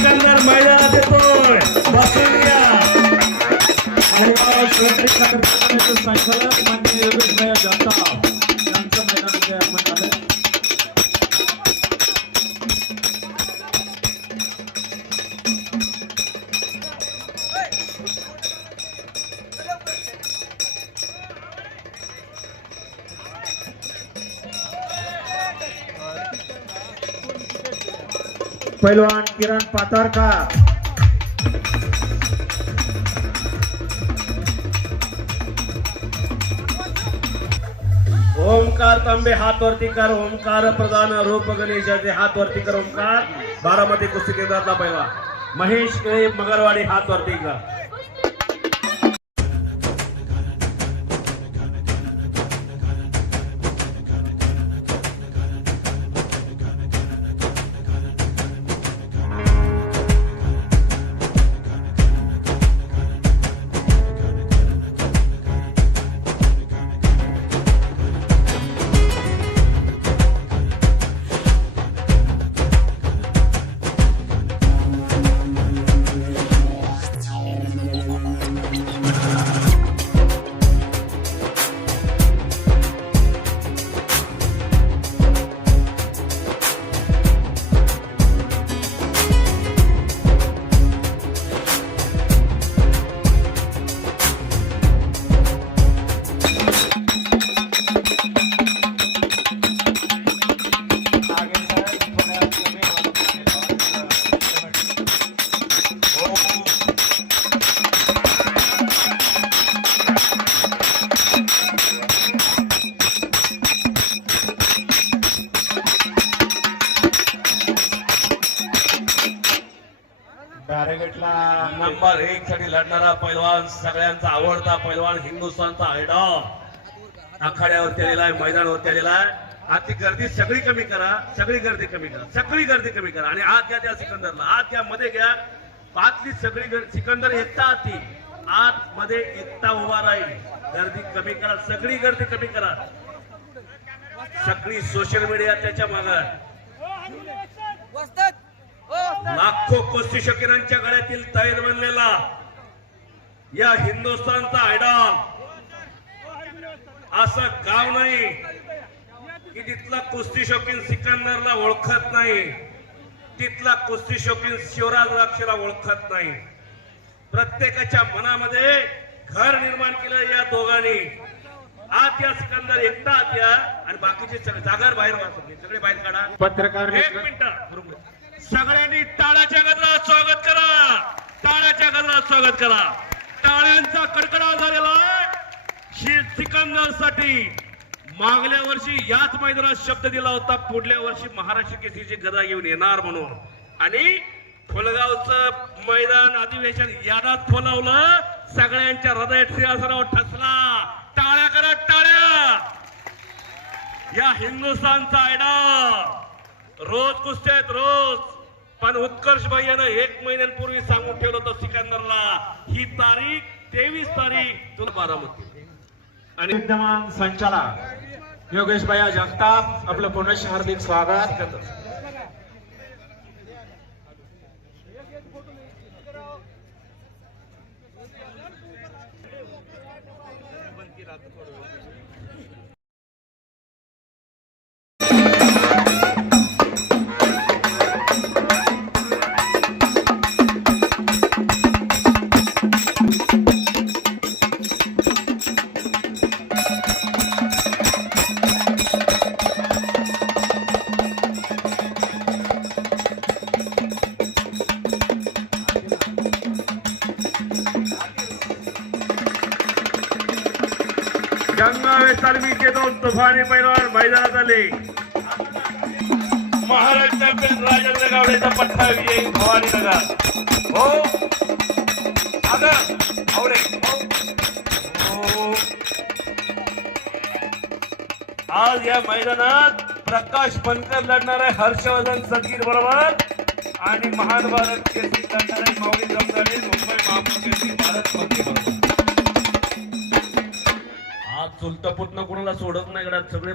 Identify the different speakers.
Speaker 1: सिकंदर मैदानात येतोय बसून घ्या.
Speaker 2: आणि श्रोत्री
Speaker 3: पैलवान किरण पातारकर.
Speaker 1: ओमकार तांबे हात वरती कर ओमकार प्रधान रूप गणेशाचे हात वरती कर ओमकार बारामती कुस्ती केंद्रातला पहिला महेश के मगरवाडी हात वरती कर.
Speaker 3: भेटला.
Speaker 1: नंबर एक साठी लढणारा पैलवान सगळ्यांचा आवडता पैलवान हिंदुस्थानचा आयडॉल आखाड्यावरती आलेला आहे मैदानावरती आलेला आहे. आजची गर्दी सगळी कमी करा सगळी गर्दी कमी करा सगळी गर्दी कमी करा आणि आत घ्या त्या सिकंदरला. आत घ्या मध्ये घ्या. आतली सगळी सिकंदर एकता आती. आत मध्ये एकता उभा राहील. गर्दी कमी करा सगळी गर्दी कमी करा. सगळी सोशल मीडिया त्याच्या माग लाखो कुस्ती शकिरांच्या गळ्यातील तैर बनलेला या हिंदुस्थानचा आयडॉल. असं गाव नाही की तिथला कुस्ती शौकीन सिकंदरला ओळखत नाही तिथला कुस्ती शौकीन शिवराज राक्षला ओळखत नाही. प्रत्येकाच्या मनामध्ये घर निर्माण केलं या दोघांनी. आत या सिकंदर एकटा आत या आणि बाकीचे सगळे जागर बाहेर सगळे सगळे बाहेर काढा.
Speaker 3: पत्रकार
Speaker 1: एक मिनिट. सगळ्यांनी टाळाच्या गजरात स्वागत करा. टाळ्याच्या गजरात स्वागत करा. टाळ्यांचा कडकडा झालेला आहे. सिकंदरसाठी मागल्या वर्षी याच मैदानात शब्द दिला होता. पुढल्या वर्षी महाराष्ट्र केसरीची गदा घेऊन येणार म्हणून. आणि फुलगावचं मैदान अधिवेशन यादात खोलावलं. सगळ्यांच्या हृदयात सिंहासनावर ठसला. टाळ्या करा टाळ्या. या हिंदुस्थानचा आयडा रोज कुस्त्या आहेत रोज. पण उत्कर्ष भाईयानं एक महिन्यांपूर्वी सांगून ठेवलं होतं सिकंदरला ही तारीख तेवीस तारीख. तुला बारामती आणि
Speaker 3: विद्यमान संचालक योगेश भाई जगताप आपलं पुनश हार्दिक स्वागत.
Speaker 1: गंगावे तालमीचे दोन तुफाने पैलवान मैदानात आले महाराष्ट्रातील राजेंद्र गावडेचा पट्टा विजय भवानी नगर. हो. अगं आवडे हो. हो. आज या मैदानात प्रकाश बनकर लढणार आहे हर्षवर्धन सगीर बरोबर आणि महान भारत केसरी लढणार आहे माऊली जमदाडे मुंबई महापौर केसरी भारत मंत्री बरोबर. चुलता कुणाला कोणाला सोडत नाही गड्या सगळे